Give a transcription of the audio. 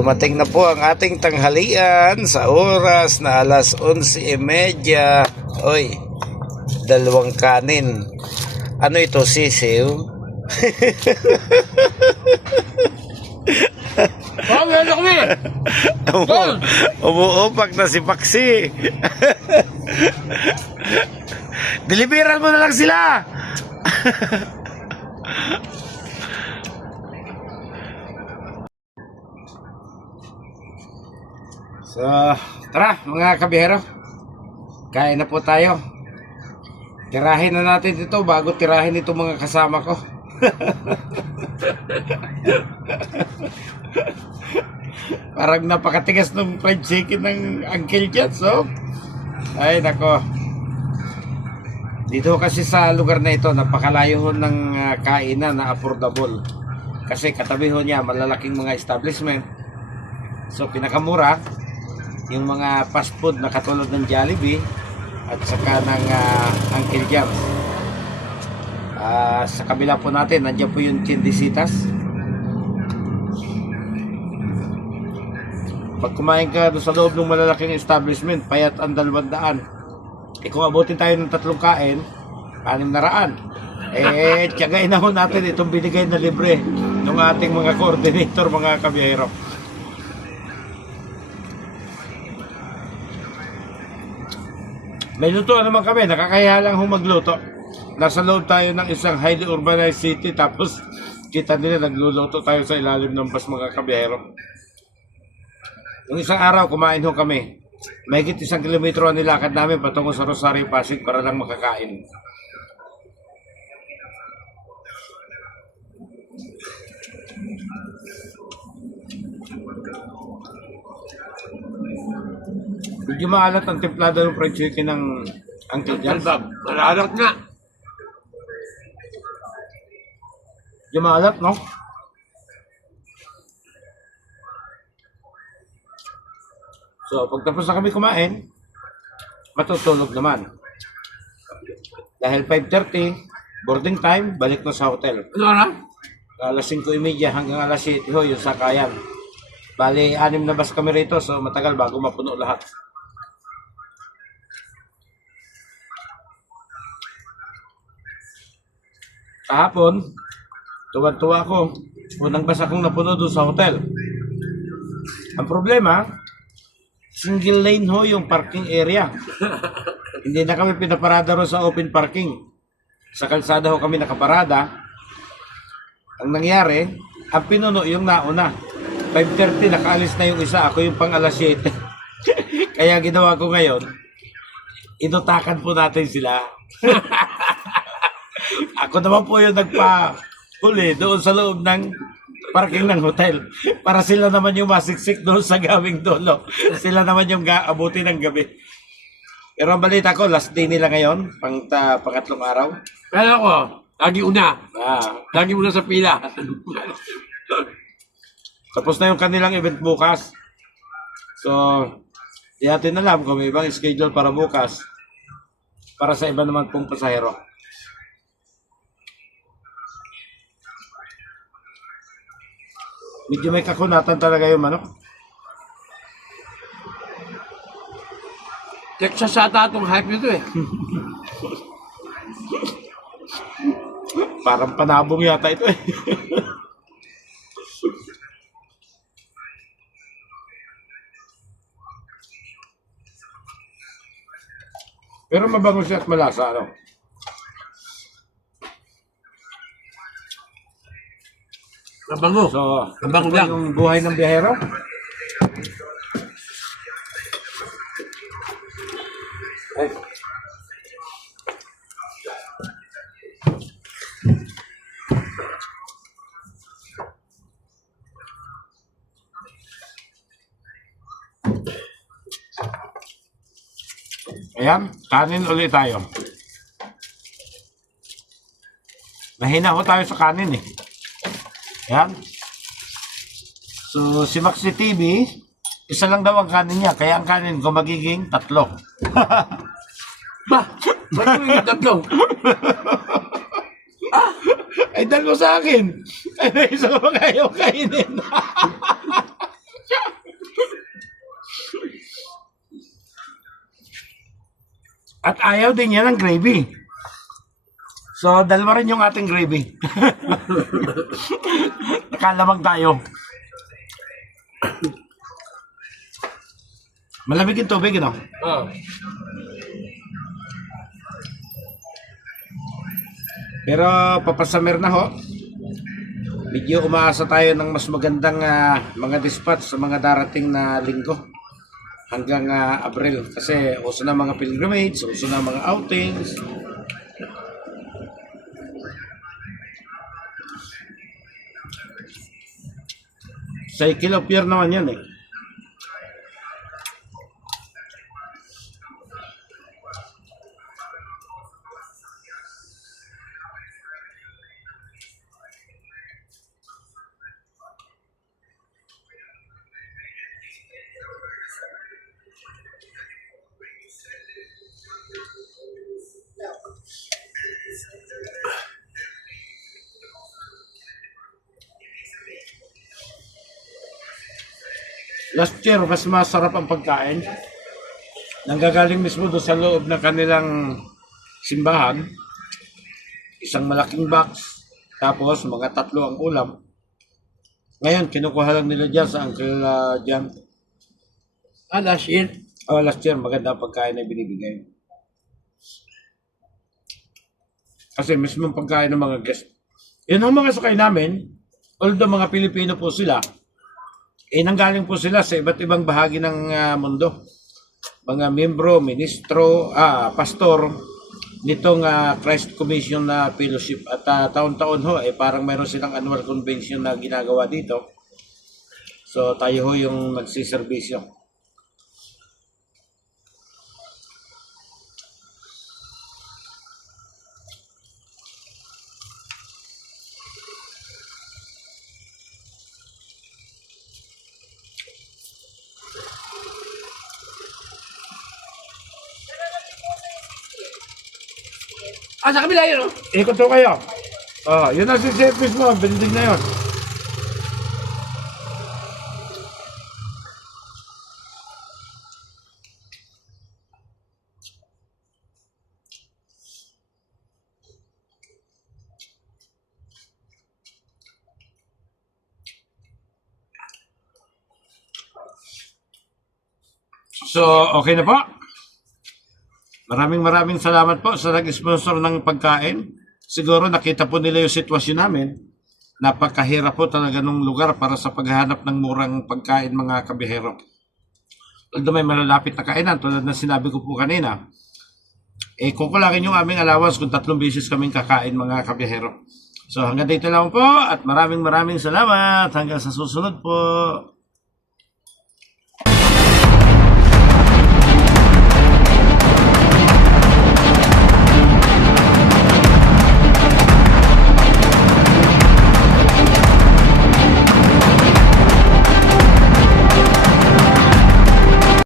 Dumating na po ang ating tanghalian sa oras na alas 11:30. Oy, dalawang kanin. Ano ito, sisiw? Meron kami! Umuupak na si Paksi. Deliveran mo na lang sila. So, tara mga kabihero, kain na po tayo. Tirahin na natin ito bago tirahin itong mga kasama ko. Parang napakatigas ng fried chicken ng Uncle Jan. So, ay nako. Dito kasi sa lugar na ito, napakalayo ng kainan na affordable. Kasi katabi ho niya malalaking mga establishment. So, pinakamura yung mga fast food na katulad ng Jollibee at saka ng Uncle Jams. Sa kabila po natin, nandiyan po yung Chindisitas. Pag kumain ka doon sa loob ng malalaking establishment, payat ang 200. Kung abutin tayo ng 3 kain, 600. Tiyagain na ho natin itong binigay na libre ng ating mga coordinator, mga kabiyero. May luto naman kami, nakakaya lang magluto. Nasa loob tayo ng isang highly urbanized city, tapos kita nila nagluluto tayo sa ilalim ng bus, mga kabiyero. Yung isang araw, kumain ho kami. Mahigit 1 kilometro ang nilakad namin patungo sa Rosario, Pasig para lang makakain. Medyo maalat ang templado ng fried chicken ng Uncle Jan. Malalat nga. Medyo maalat, no? So, pagtapos na kami kumain, matutulog naman. Dahil 5:30, boarding time, balik na sa hotel. Ano na? Alas 5:30 hanggang alas 7 ho, yung sakayan. Bali, 6 na bus kami rito, so matagal bago mapuno lahat. Kahapon, tuwan-tuwa ako. Unang bus akong napuno doon sa hotel. Ang problema, single lane ho yung parking area. Hindi na kami pinaparada ro sa open parking. Sa kalsada ho kami nakaparada. Ang nangyari, ang pinuno yung nauna. 5:30 nakaalis na yung isa, ako yung pang alas 7. Kaya ginawa ko ngayon, inutakan po natin sila. Ako naman po yung nagpa-huli doon sa loob ng parking ng hotel. Para sila naman yung masiksik doon sa gawing dulo. Sila naman yung abuti ng gabi. Pero ang balita ko, last day nila ngayon, pangatlong araw. Kaya ako, lagi una. Lagi una sa pila. Tapos na yung kanilang event bukas. So, di natin alam kung may ibang schedule para bukas. Para sa iba naman pong pasahero. Medyo may kakunatan talaga yung manok. Texas ata itong hype nito eh. Parang panabong yata ito eh. Pero mabango siya at malasa, ano? Mabango. So, Mabango ito lang. yung buhay ng biyahero. Ay. Ayan, kanin ulit tayo. Mahina ho tayo sa kanin eh. Ayan. So, si Maxi TV, isa lang daw ang kanin niya. Kaya ang kanin ko magiging 3. Ba? Ba't yung tatlo? Ay, dal mo sa akin. Ay, isa ka pa kayo kainin. At ayaw din niya ng gravy. So, dalawa rin yung ating gravy. Nakalamang tayo. Malamig yung tubig, no? Oh. Pero papasamer na ho. Medyo umaasa tayo ng mas magandang mga dispatch sa mga darating na linggo. Hanggang Abril. Kasi uso na mga pilgrimage, uso na mga outings. Cycle of year naman yan eh. Last year, mas masarap ang pagkain. Nanggagaling mismo doon sa loob ng kanilang simbahan. Isang malaking box. Tapos, mga 3 ang ulam. Ngayon, kinukuha lang nila dyan sa Uncle Jan. Last year. Oh, last year, maganda ang pagkain na binibigay. Kasi mismo ang pagkain ng mga guest. Yun ang mga sakay namin, although mga Pilipino po sila, nanggaling po sila sa iba't ibang bahagi ng mundo. Mga membro, ministro, pastor nitong Christ Commission na fellowship. At taon-taon ho, parang mayroon silang annual convention na ginagawa dito. So tayo ho yung nagsiservisyo. Sa kabila yun, oh. Ikot ho kayo. Yun ang si-service mo, building na yun. So, okay na po. Maraming salamat po sa nag-sponsor ng pagkain. Siguro nakita po nila yung sitwasyon namin. Napakahirap po talaga ng lugar para sa paghahanap ng murang pagkain mga kabihero. Although may malalapit na kainan, tulad na sinabi ko po kanina, kukulangin yung aming allowance kung 3 beses kaming kakain mga kabihero. So hanggang dito lang po at maraming salamat. Hanggang sa susunod po.